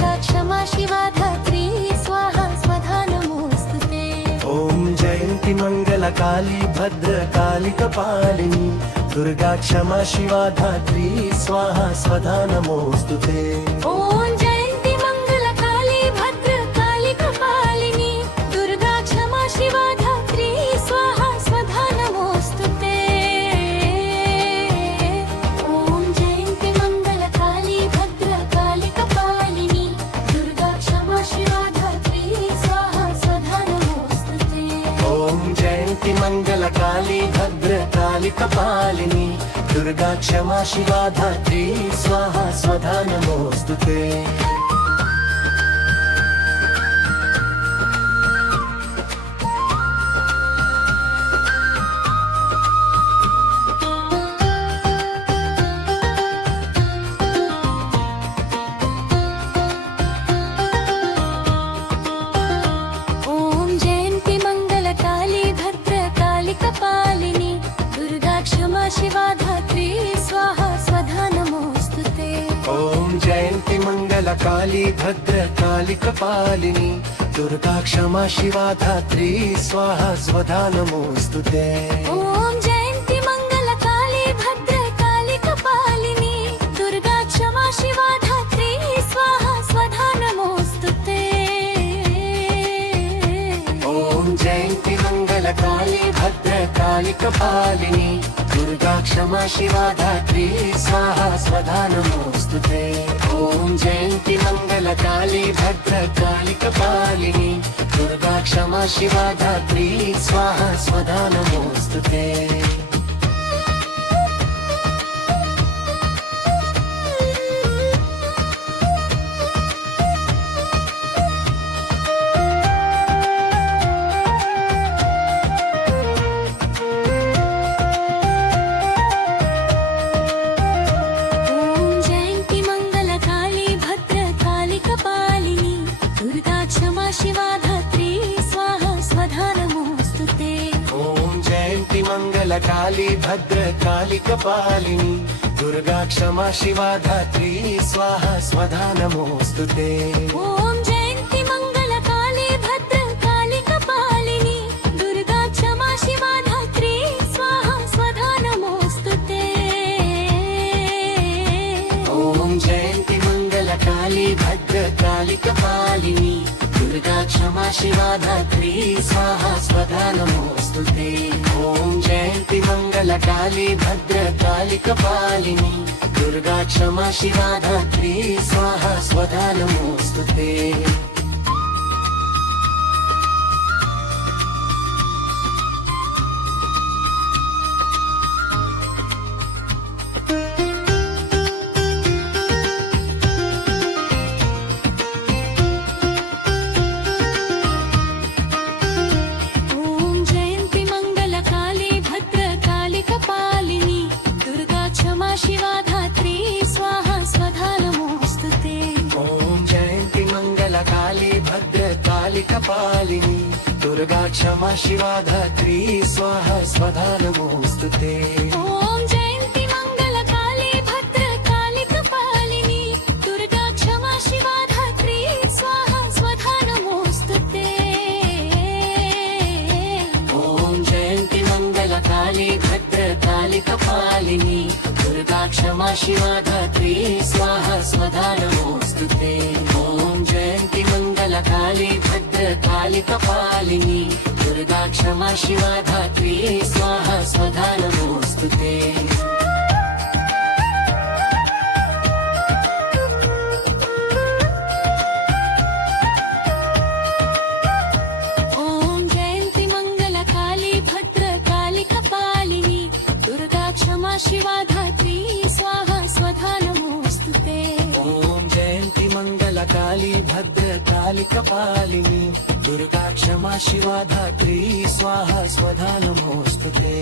दुर्गा क्षमा शिवा धात्री स्वाहा स्वधा नमोस्तुते। ओम जयंती मंगल काली भद्र काली कपालिनी दुर्गा क्षमा शिवा धात्री स्वाहा स्वधा नमोस्तुते। ओम जयंती मंगल काली भद्र काली कपालिनी दुर्गा क्षमा शिवा धात्री स्वाहा स्वधा नमोस्तुते। ओम जयंती मंगल काली भद्र काली कपालिनी दुर्गा क्षमा शिवा धात्री स्वाहा स्वधा नमोस्तुते। ओम जयंती मंगल काली भद्र काली कपालिनी दुर्गा क्षमा शिवा धात्री स्वाहा स्वधा नमोस्तुते। ओम जयंती मंगल काली भद्र काली कपालिनी दुर्गा क्षमा शिवा धात्री स्वाहा स्वधा नमोस्तुते। ओम जयंती मंगल काली भद्र काली कपालिनी दुर्गा क्षमा शिवा धात्री स्वाहा स्वधा नमोस्तुते। ओम जयंती मंगल काली भद्र काली कपालिनी दुर्गा क्षमा शिवा धात्री स्वाहा स्वधा नमोस्तुते। ओम जयंती मंगल काली भद्र काली कपालिनी दुर्गा क्षमा शिवा धात्री स्वाहा स्वधा नमोस्तुते। ओम जयंती मंगल काली भद्र काली कपालिनी दुर्गा क्षमा शिवा धात्री स्वाहा स्वधा नमोस्तुते। ओम जयंती मंगल काली भद्र काली कपालिनी दुर्गा क्षमा शिवा धात्री स्वाहा स्वधा नमोस्तुते। ओम जयंती मंगल काली भद्र काली कपालिनी दुर्गा क्षमा शिवा धात्री स्वाहा स्वधा नमोस्तुते। ओम जयंती मंगल काली भद्र काली कपालिनी दुर्गा क्षमा शिवा धात्री स्वाहा स्वधा नमोस्तुते। ओम जयंती मंगल काली भद्र काली कपालिनी दुर्गा क्षमा शिवा धात्री स्वाहा स्वधा नमोस्तुते। ओम जयंती मंगल काली भद्र काली कपालिनी दुर्गा क्षमा शिवा धात्री स्वाहा स्वधा नमोस्तुते। ओम जयंती मंगल काली भद्र काली कपालिनी दुर्गा क्षमा शिवा धात्री स्वाहा स्वधा नमोस्तुते। ओम जयंती मंगल काली भद्र काली कपालिनी दुर्गा क्षमा शिवा धात्री स्वाहा स्वधा नमोस्तुते। ओम जयंती मंगल काली भद्र काली कपालिनी दुर्गा क्षमा शिवा धात्री स्वाहा स्वधा नमोस्तुते। ओम जयंती मंगल काली भद्र काली कपालिनी दुर्गा क्षमा शिवा धात्री स्वाहा स्वधा नमोस्तुते। ओम जयंती मंगल काली भद्र काली कपालिनी दुर्गा क्षमा शिवा धात्री स्वाहा स्वधा नमोस्तुते। ओम जयंती मंगल काली भद्र काली कपालिनी दुर्गा क्षमा शिवा धात्री स्वाहा स्वधा नमोस्तुते। ओम जयंती मंगल काली भद्र काली कपालिनी दुर्गा क्षमा शिवा धात्री स्वाहा स्वधा नमोस्तुते।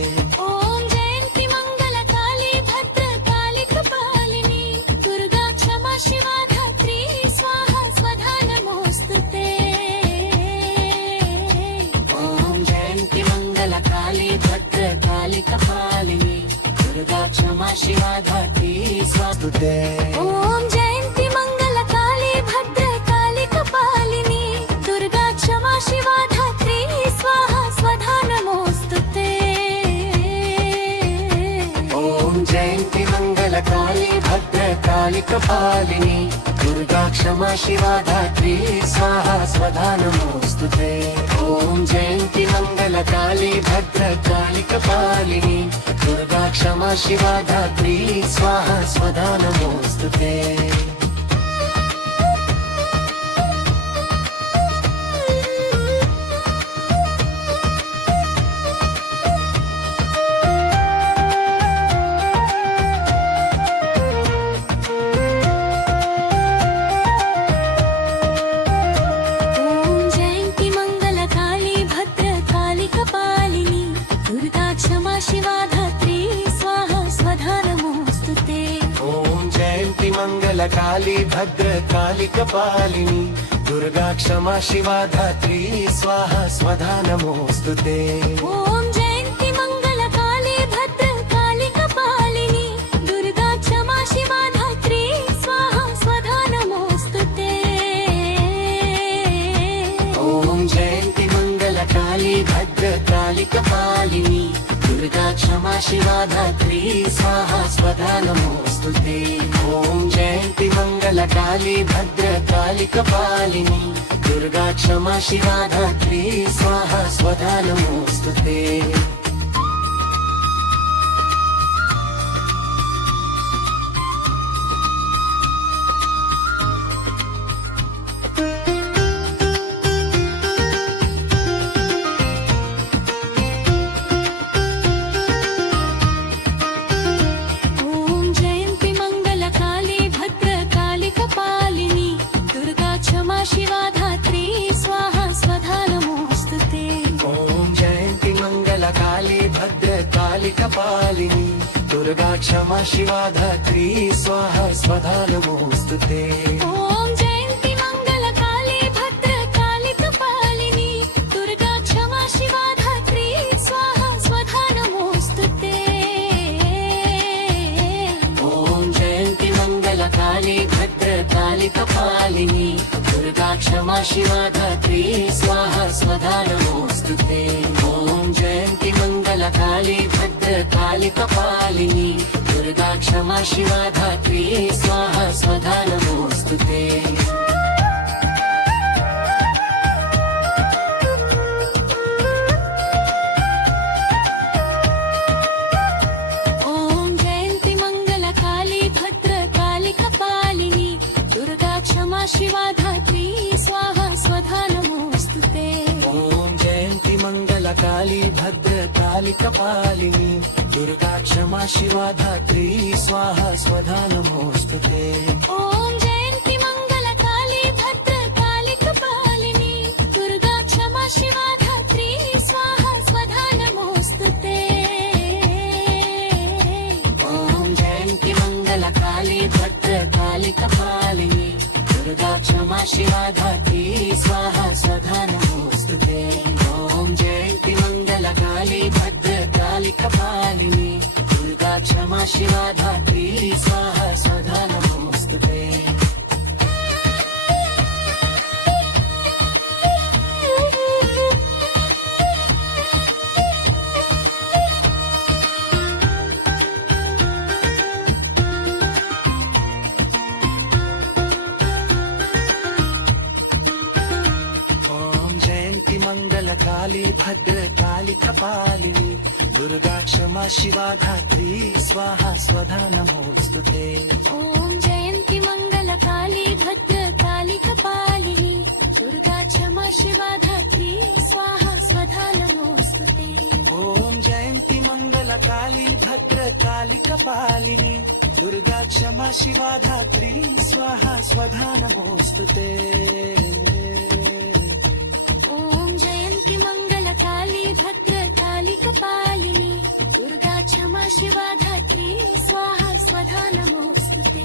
ओम जयंती मंगल काली भद्र काली कपालिनी दुर्गा क्षमा शिवा धात्री स्वाहा स्वधा नमोस्तुते। ओम जयंती मंगल काली भद्र काली कपालिनी दुर्गा क्षमा शिवा धात्री स्वास्तुते। ओम जयंती मंगल काली भद्र कालिकपालिनी दुर्गा क्षमा शिवा धात्री स्वाहा स्वधा नमोस्तुते ॐ जयन्ति मङ्गलकाली भद्रकाली कपालिनी दुर्गा क्षमा शिवा धात्री स्वाहा स्वधा नमोस्तुते ॐ जयन्ति मङ्गलकाली भद्रकाली कपालिनी दुर्गा क्षमा शिवा धात्री स्वाहा स्वधा नमोस्तुते ॐ जयन्ति मङ्गलकाली भद्रकाली कपालिनी दुर्गा क्षमा शिवा धात्री स्वाहा स्वधा नमोस्तुते ॐ जयन्ति मङ्गलकाली भद्रकाली कपालिनी दुर्गा क्षमा शिवा धात्री स्वाहा स्वधा नमोस्तुते ॐ जयन्ति मङ्गलकाली भद्रकाली कपालिनी दुर्गा क्षमा शिवा धात्री स्वाहा स्वधा नमोस्तुते ॐ जयन्ति मङ्गलकाली भद्रकाली कपालिनी दुर्गा क्षमा शिवा धात्री स्वाहा स्वधा नमोस्तुते ॐ जयन्ति मङ्गलकाली भद्रकाली कपालिनी दुर्गा क्षमा शिवा धात्री स्वाहा स्वधा नमोस्तुते ॐ जयन्ति मङ्गलकाली भद्रकाली कपालिनी दुर्गा क्षमा शिवा धात्री स्वाहा स्वधा नमोस्तुते ॐ जयन्ति मङ्गलकाली भद्रकाली कपालिनी दुर्गा क्षमा शिवा धात्री स्वाहा स्वधा नमोस्तुते ॐ जयन्ति मङ्गलकाली भद्रकाली कपालिनी दुर्गा क्षमा शिवा धात्री स्वाहा स्वधा नमोस्तुते ॐ जयन्ति मङ्गलकाली भद्रकाली कपालिनी दुर्गा क्षमा शिवा धात्री स्वाहा स्वधा नमोस्तुते ॐ जयन्ति मङ्गलकाली भद्रकाली कपालिनी दुर्गा क्षमा शिवा धात्री स्वाहा स्वधा नमोस्तुते ॐ जयन्ति मङ्गलकाली भद्रकाली कपालिनी दुर्गा क्षमा शिवा धात्री स्वाहा स्वधा नमोस्तुते ॐ जयन्ति मङ्गलकाली भद्रकाली कपालिनी दुर्गा क्षमा शिवा धात्री स्वाहा स्वधा नमोस्तुते ॐ जयन्ति मङ्गलकाली भद्रकाली कपालिनी दुर्गा क्षमा शिवा धात्री स्वाहा स्वधा नमोस्तुते ॐ जयन्ति मङ्गलकाली भद्रकाली कपालिनी दुर्गा क्षमा शिवा धात्री स्वाहा स्वधा नमोस्तुते ॐ जयन्ति मङ्गलकाली भद्रकाली कपालिनी दुर्गा क्षमा शिवा धात्री स्वाहा स्वधा नमोस्तुते ॐ जयन्ति मङ्गलकाली भद्रकाली कपालिनी दुर्गा क्षमा शिवा धात्री स्वाहा स्वधा नमोस्तुते ॐ जयन्ति मङ्गलकाली भद्रकाली कपालिनी दुर्गा क्षमा शिवा धात्री स्वाहा स्वधा नमोस्तुते ॐ जयन्ति मङ्गलकाली भद्रकाली कपालिनी दुर्गा क्षमा शिवा धात्री स्वाहा स्वधा नमोस्तुते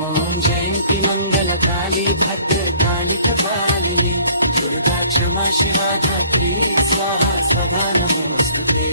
ॐ जयन्ति मङ्गलकाली भद्रकाली कपालिनी दुर्गा क्षमा शिवा धात्री स्वाहा स्वधा नमोस्तुते